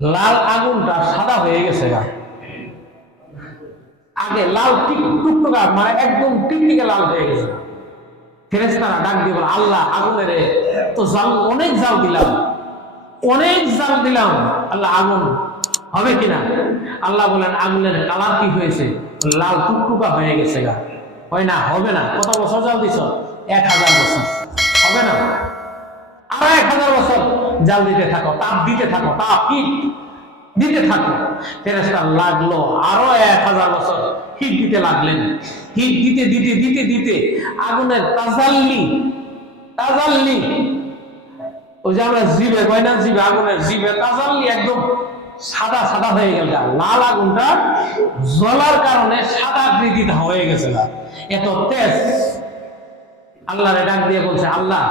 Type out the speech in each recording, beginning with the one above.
লাল আগুনটা সাদা হয়ে গেছে গা। আগে লাল টিক টুকটুকা মানে একদম টিকটিকে লাল হয়ে গেছে। ফেরেস্তারা ডাক দিয়ে বলে, আল্লাহ আগুনের তো জাল অনেক জাল দিলাম। অনেক জাল দিলাম। আল্লাহ আগুন হবে কিনা? আল্লাহ বলেন আগুনের কালার কি হয়েছে? লাল টুকটুকা হয়ে গেছে গা। হয় না হবে না। কত বছর জাল দিছ? এক হাজার বছর। হবে না? আরও এক হাজার বছর। জাল দিতে থাকো, তাপ দিতে থাকো, তাপ হিট দিতে থাকো। ফেরেস্তা লাগল আরও এক হাজার বছর। হিট দিতে লাগলেন। হিট দিতে দিতে দিতে দিতে। আগুনের তাজাল্লি তাজাল্লি। ওই যে আমরা জিবে কয় না? জিবে আগুনের জিবে তাজাল্লি একদম সাদা সাদা হয়ে গেল লাল আগুনটা জ্বলার কারণে সাদা আকৃতি হয়ে গেছে এত তেজ। আল্লাহরে ডাক দিয়ে বলছে, আল্লাহ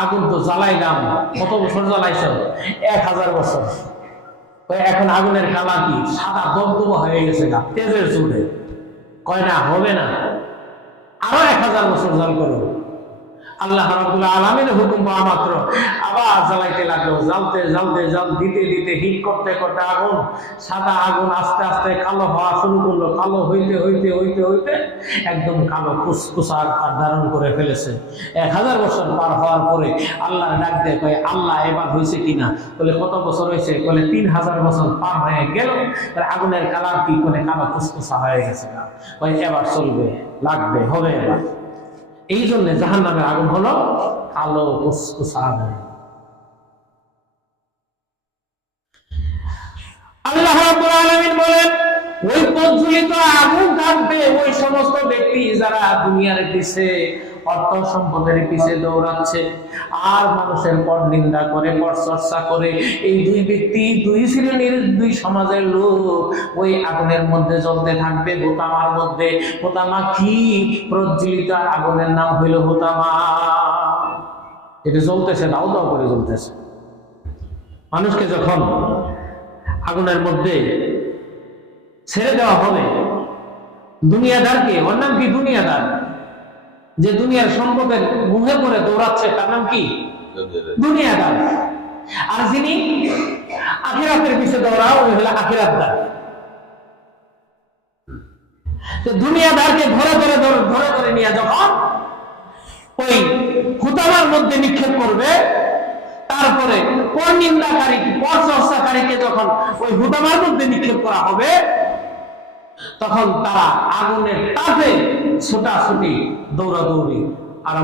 আগুন তো জ্বালাই দাম কত বছর জ্বালাইছ? এক হাজার বছর। এখন আগুনের কালা কি? সাদা দবদবা হয়ে গেছে গা, তেজের চুড়ে কয়, না, হবে না। আরও এক হাজার বছর জল করো। আল্লাহ রাব্বুল আলামিন হুকুম পাওয়া মাত্র। আবার জ্বালাইতে লাগল। জ্বালতে জ্বালতে জাল দিতে দিতে হিট করতে করতে আগুন, সাদা আগুন আস্তে আস্তে কালো হওয়া শুরু করল। কালো হইতে হইতে হইতে হইতে একদম কালো কুসকুসা আকার ধারণ করে ফেলেছে। এক হাজার বছর পার হওয়ার পরে আল্লাহ ডাক দিয়ে, কয়ে, আল্লাহ এবার হয়েছে কিনা? বলে, কত বছর হয়েছে বলে, তিন হাজার বছর পার হয়ে গেল আগুনের কালার কি? করে কালো কুসকুসা হয়ে গেছে না এবার চলবে, লাগবে, হবে এবার। এই জন্য জাহান নামের আগুন হলো কালো আল্লাহ রাব্বুল বলেন, ওই প্রজ্বলিত আগুন থাকবে ওই সমস্ত ব্যক্তি যারা দুনিয়ার পিছে অর্থ সম্পদের পিছে দৌড়াচ্ছে। আর মানুষের পর নিন্দা করে, পর চর্চা করে। এই দুই ব্যক্তি, দুই শ্রেণির, দুই সমাজের লোক, ওই আগুনের মধ্যে জ্বলতে থাকবে হোতামার মধ্যে। হোতামা কি? প্রজ্বলিত আগুনের নাম হইল হোতামা এটা জ্বলতেছে দাও দাও করে জ্বলতেছে। মানুষকে যখন আগুনের মধ্যে ছেড়ে দেওয়া হবে, দুনিয়াদারকে, ওর নাম কি দুনিয়াদার? যে দুনিয়ার সম্পদের মুহে পড়ে দৌড়াচ্ছে, তার নাম কি? দুনিয়াদার। আর যিনি আখিরাতের পিছে দৌড়াও ওই হলো আখিরাতদার। দুনিয়াদারকে ধরে ধরে ধরে ধরে নিয়ে যখন ওই হুতামার মধ্যে নিক্ষেপ করবে, তারপরে পর নিন্দাকারী পর চর্চাকারীকে যখন ওই হুতামার মধ্যে নিক্ষেপ করা হবে তখন তারা আগুনের তাপে ছোটাছুটি দৌড়াদৌড়ি আরম্ভ